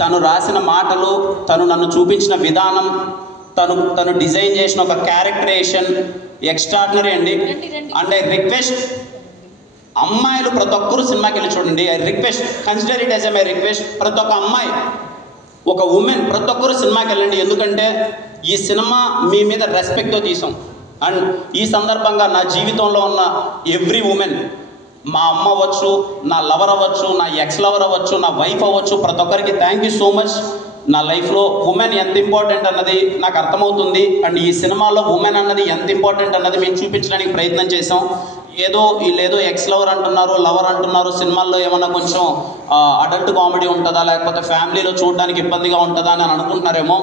తను రాసిన మాటలు, తను నన్ను చూపించిన విధానం, తను డిజైన్ చేసిన ఒక క్యారెక్టరేషన్ ఎక్స్ట్రాడినరీ అండి. అండ్ ఐ రిక్వెస్ట్ అమ్మాయిలు ప్రతి ఒక్కరు సినిమాకి వెళ్ళి చూడండి. I request, consider it as my request. ప్రతి ఒక్క అమ్మాయి, ఒక ఉమెన్, ప్రతి ఒక్కరు సినిమాకి వెళ్ళండి. ఎందుకంటే ఈ సినిమా మీ మీద రెస్పెక్ట్తో తీసాం. అండ్ ఈ సందర్భంగా నా జీవితంలో ఉన్న ఎవ్రీ ఉమెన్, మా అమ్మ అవ్వచ్చు, నా లవర్ అవ్వచ్చు, నా ఎక్స్ లవర్ అవ్వచ్చు, నా వైఫ్ అవ్వచ్చు, ప్రతి ఒక్కరికి థ్యాంక్ యూ సో మచ్. నా లైఫ్లో ఉమెన్ ఎంత ఇంపార్టెంట్ అన్నది నాకు అర్థమవుతుంది. అండ్ ఈ సినిమాలో ఉమెన్ అన్నది ఎంత ఇంపార్టెంట్ అన్నది మేము చూపించడానికి ప్రయత్నం చేసాం. వీళ్ళేదో ఎక్స్ లవర్ అంటున్నారు, లవర్ అంటున్నారు, సినిమాల్లో ఏమన్నా కొంచెం అడల్ట్ కామెడీ ఉంటుందా, లేకపోతే ఫ్యామిలీలో చూడడానికి ఇబ్బందిగా ఉంటుందా అని అనుకుంటున్నారేమో.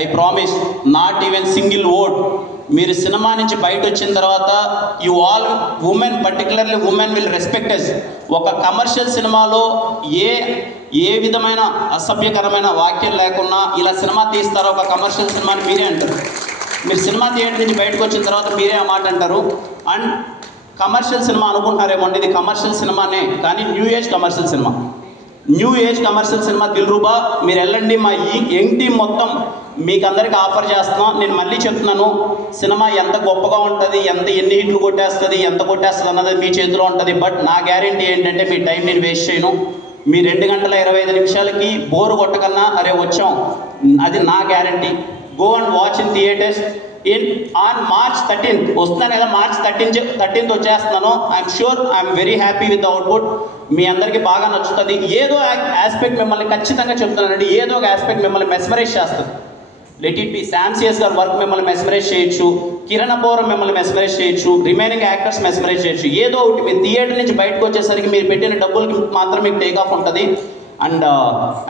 I promise, not even single word. మీరు సినిమా నుంచి బయట వచ్చిన తర్వాత you all women, particularly women will respect us. ఒక కమర్షియల్ సినిమాలో ఏ విధమైన అసభ్యకరమైన వాక్యం లేకుండా ఇలా సినిమా తీస్తారో ఒక కమర్షియల్ సినిమాని మీరే అంటారు. మీరు సినిమా థియేటర్ నుంచి బయటకు వచ్చిన తర్వాత మీరే ఆ మాట అంటారు. అండ్ కమర్షియల్ సినిమా అనుకుంటున్నారేమో అండి, ఇది కమర్షియల్ సినిమానే, కానీ new age commercial cinema. New age commercial cinema Dilruba. మీరు వెళ్ళండి. మా యంగ్ టీం మొత్తం మీకు అందరికీ ఆఫర్ చేస్తున్నాం. నేను మళ్ళీ చెప్తున్నాను, సినిమా ఎంత గొప్పగా ఉంటుంది, ఎన్ని హిట్లు కొట్టేస్తుంది, ఎంత కొట్టేస్తుంది అన్నది మీ చేతిలో ఉంటుంది. బట్ నా గ్యారెంటీ ఏంటంటే మీ టైం నేను వేస్ట్ చేయను. మీ 2 గంటల 25 నిమిషాలకి బోరు కొట్టకన్నా అరే వచ్చాం, అది నా guarantee. Go and watch in theatres on March 13th. వస్తున్నాను కదా, March 13th వచ్చేస్తున్నాను. I'm sure, I'm very happy with the output. మీ అందరికీ బాగా నచ్చుతుంది. ఏదో ఆస్పెక్ట్ మిమ్మల్ని, ఖచ్చితంగా చెప్తున్నానండి, ఏదో ఒక ఆస్పెక్ట్ మిమ్మల్ని మెస్మరైజ్ చేస్తుంది. లెట్ ఇట్ బి శామ్సియస్ గారి వర్క్ మిమ్మల్ని మెస్మరైజ్ చేయొచ్చు, కిరణ్ అపూర్ మిమ్మల్ని మెస్మరైజ్ చేయొచ్చు, రిమైనింగ్ యాక్టర్స్ మెస్మరైజ్ చేయొచ్చు. ఏదో ఒకటి మీరు థియేటర్ నుంచి బయటకు వచ్చేసరికి మీరు పెట్టిన డబ్బులకి మాత్రం మీకు టేక్ ఆఫ్ ఉంటుంది. అండ్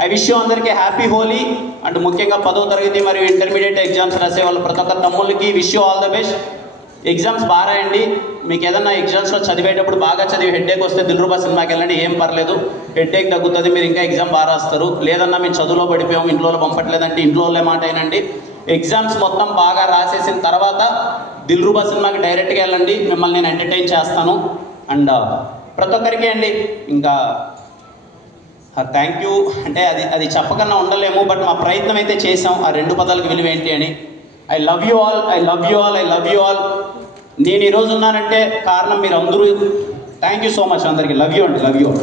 ఐ విష్ యూ అందరికీ హ్యాపీ హోలీ. అండ్ ముఖ్యంగా 10వ తరగతి మరియు ఇంటర్మీడియట్ ఎగ్జామ్స్ రాసే వాళ్ళు ప్రతి ఒక్క తమ్ముళ్ళకి wish you all the best. Exams బాగా రాయండి. మీకు ఏదన్నా ఎగ్జామ్స్లో చదివేటప్పుడు బాగా చదివి హెడ్ఏక్ వస్తే దిల్రూబా సినిమాకి వెళ్ళండి, ఏం పర్లేదు, హెడ్ఏక్ తగ్గుతుంది, మీరు ఇంకా ఎగ్జామ్ బాగా రాస్తారు. లేదన్నా మేము చదువులో పడిపోయాం, ఇంట్లో పంపట్లేదంటే ఇంట్లో వాళ్ళే మాట అయినండి. ఎగ్జామ్స్ మొత్తం బాగా రాసేసిన తర్వాత దిల్రూబా సినిమాకి డైరెక్ట్గా వెళ్ళండి, మిమ్మల్ని నేను ఎంటర్టైన్ చేస్తాను. అండ్ ప్రతి ఒక్కరికి అండి ఇంకా థ్యాంక్ యూ అంటే అది చెప్పకన్నా ఉండలేము. బట్ మా ప్రయత్నం అయితే చేసాం. ఆ 2 పదాలకు విలువ ఏంటి అని. I love you all, I love you all, I love you all. నేను ఈరోజు ఉన్నానంటే కారణం మీరు అందరూ. థ్యాంక్ యూ సో మచ్ అందరికీ. లవ్ యూ అండి, లవ్ యూ ఆల్.